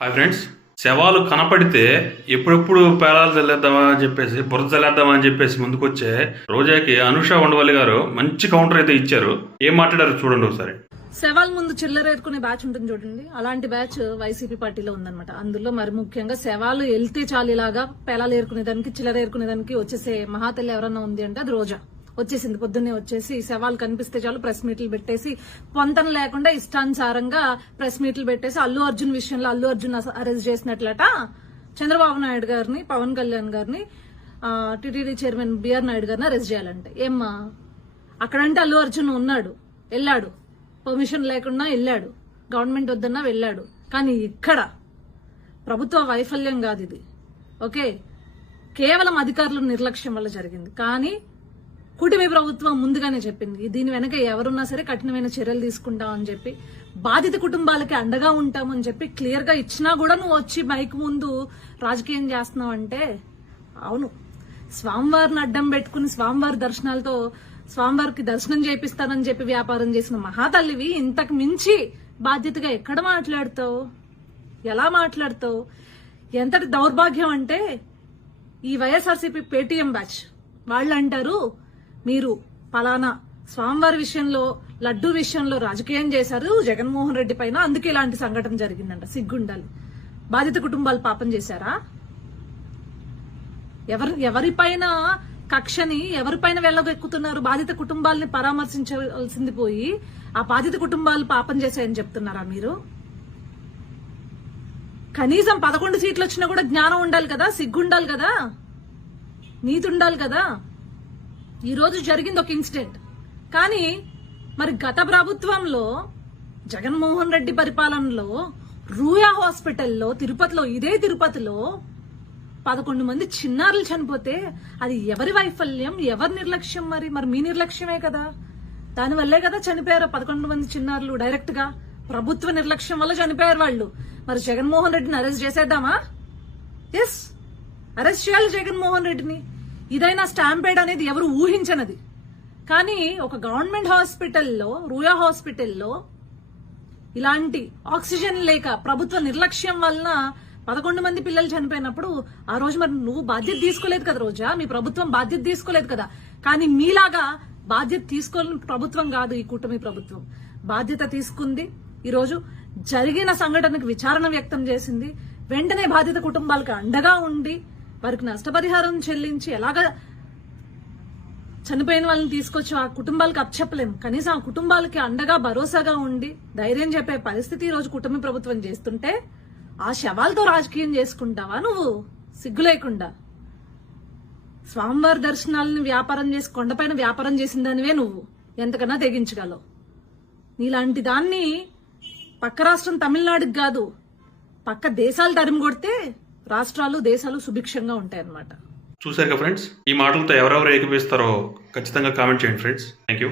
Hi friends, శవాలు కనపడితే ఎప్పుడెప్పుడు పేలాలు చల్లేద్దామా అని చెప్పేసి బురద చల్లేద్దామా అని చెప్పేసి ముందుకొచ్చే రోజాకి అనుష ఉండవల్లి గారు మంచి కౌంటర్ అయితే ఇచ్చారు. ఏం మాట్లాడారు చూడండి ఒకసారి. శవాల ముందు చిల్లరేరుకునే బ్యాచ్ ఉంటుంది చూడండి, అలాంటి బ్యాచ్ వైసీపీ పార్టీలో ఉందన్నమాట. అందులో మరి ముఖ్యంగా శవాలు వెళ్తే చాలు ఇలాగా పేలాలు ఏరుకునేదానికి చిల్లరేరుకునేదానికి వచ్చేసే మహాతల్లి ఎవరన్నా ఉంది అంటే అది రోజా. వచ్చేసింది, పొద్దున్నే వచ్చేసి శవాలు కనిపిస్తే చాలు ప్రెస్ మీట్లు పెట్టేసి పొంతన లేకుండా ఇష్టానుసారంగా ప్రెస్ మీట్లు పెట్టేసి అల్లు అర్జున్ విషయంలో అల్లు అర్జున్ అరెస్ట్ చేసినట్లట చంద్రబాబు నాయుడు గారిని, పవన్ కళ్యాణ్ గారిని, టీటీడీ చైర్మన్ బిఆర్ నాయుడు గారిని అరెస్ట్ చేయాలంటే ఏమ్మా అక్కడంటే అల్లు అర్జున్ ఉన్నాడు, వెళ్ళాడు, పర్మిషన్ లేకుండా వెళ్ళాడు, గవర్నమెంట్ వద్దన్నా వెళ్ళాడు. కానీ ఇక్కడ ప్రభుత్వ వైఫల్యం కాదు ఇది, ఓకే, కేవలం అధికారుల నిర్లక్ష్యం వల్ల జరిగింది. కానీ కూటమి ప్రభుత్వం ముందుగానే చెప్పింది దీని వెనక ఎవరున్నా సరే కఠినమైన చర్యలు తీసుకుంటామని చెప్పి, బాధిత కుటుంబాలకి అండగా ఉంటామని చెప్పి క్లియర్ గా ఇచ్చినా కూడా నువ్వు వచ్చి మైక్ ముందు రాజకీయం చేస్తున్నావు అంటే అవును, స్వామివారిని అడ్డం పెట్టుకుని స్వామివారి దర్శనాలతో స్వామివారికి దర్శనం చేపిస్తానని చెప్పి వ్యాపారం చేసిన మహాతల్లివి ఇంతకు మించి బాధ్యతగా ఎక్కడ మాట్లాడతావు, ఎలా మాట్లాడతావు? ఎంతటి దౌర్భాగ్యం అంటే ఈ వైఎస్ఆర్సీపీ పేటీఎం బ్యాచ్ వాళ్ళు అంటారు మీరు పలానా స్వామివారి విషయంలో లడ్డూ విషయంలో రాజకీయం చేశారు జగన్మోహన్ రెడ్డి పైన, అందుకే ఇలాంటి సంఘటన జరిగిందంట. సిగ్గుండాలి. బాధిత కుటుంబాలు పాపం చేశారా? ఎవరిపైన కక్షని ఎవరిపైన వెళ్ళగెక్కుతున్నారు? బాధిత కుటుంబాలని పరామర్శించాల్సింది పోయి ఆ బాధిత కుటుంబాలు పాపం చేశాయని చెప్తున్నారా మీరు? కనీసం 11 సీట్లు వచ్చినా కూడా జ్ఞానం ఉండాలి కదా, సిగ్గుండాలి కదా, నీతి ఉండాలి కదా. ఈ రోజు జరిగింది ఒక ఇన్సిడెంట్, కానీ మరి గత ప్రభుత్వంలో జగన్మోహన్ రెడ్డి పరిపాలనలో రూయా హాస్పిటల్లో తిరుపతిలో, ఇదే తిరుపతిలో 11 మంది చిన్నారులు చనిపోతే అది ఎవరి వైఫల్యం, ఎవరి నిర్లక్ష్యం? మరి మీ నిర్లక్ష్యమే కదా, దానివల్లే కదా చనిపోయారు 11 మంది చిన్నారులు. డైరెక్ట్ గా ప్రభుత్వ నిర్లక్ష్యం వల్ల చనిపోయారు వాళ్ళు. మరి జగన్మోహన్ రెడ్డిని అరెస్ట్ చేసేద్దామా? ఎస్, అరెస్ట్ చేయాలి జగన్మోహన్ రెడ్డిని. ఇదైనా స్టాంపేడ్ అనేది ఎవరు ఊహించనది. కానీ ఒక గవర్నమెంట్ హాస్పిటల్లో, రూయా హాస్పిటల్లో ఇలాంటి ఆక్సిజన్ లేక ప్రభుత్వ నిర్లక్ష్యం వలన 11 మంది పిల్లలు చనిపోయినప్పుడు ఆ రోజు మరి నువ్వు బాధ్యత తీసుకోలేదు కదా రోజా, మీ ప్రభుత్వం బాధ్యత తీసుకోలేదు కదా. కానీ మీలాగా బాధ్యత తీసుకోని ప్రభుత్వం కాదు ఈ కూటమి ప్రభుత్వం. బాధ్యత తీసుకుంది, ఈ రోజు జరిగిన సంఘటనకు విచారణ వ్యక్తం చేసింది, వెంటనే బాధిత కుటుంబాలకు అండగా ఉండి వారికి నష్టపరిహారం చెల్లించి ఎలాగా చనిపోయిన వాళ్ళని తీసుకొచ్చి ఆ కుటుంబాలకు అప్పచెప్పలేము, కనీసం ఆ కుటుంబాలకి అండగా భరోసాగా ఉండి ధైర్యం చెప్పే పరిస్థితి ఈ రోజు కూటమి ప్రభుత్వం చేస్తుంటే ఆ శవాలతో రాజకీయం చేసుకుంటావా నువ్వు? సిగ్గు లేకుండా స్వామివారి దర్శనాలను వ్యాపారం చేసి కొండపైన వ్యాపారం చేసిన దానివే నువ్వు, ఎంతకన్నా తెగించగలవు. నీలాంటి దాన్ని పక్క రాష్ట్రం తమిళనాడుకి కాదు, పక్క దేశాలు తరిమి కొడితే రాష్ట్రాలు దేశాలు సుభిక్షంగా ఉంటాయన్నమాట. చూసారుగా ఫ్రెండ్స్, ఈ మాటలతో ఎవరెవరు ఏకీపిస్తారో ఖచ్చితంగా కామెంట్ చేయండి ఫ్రెండ్స్. Thank you.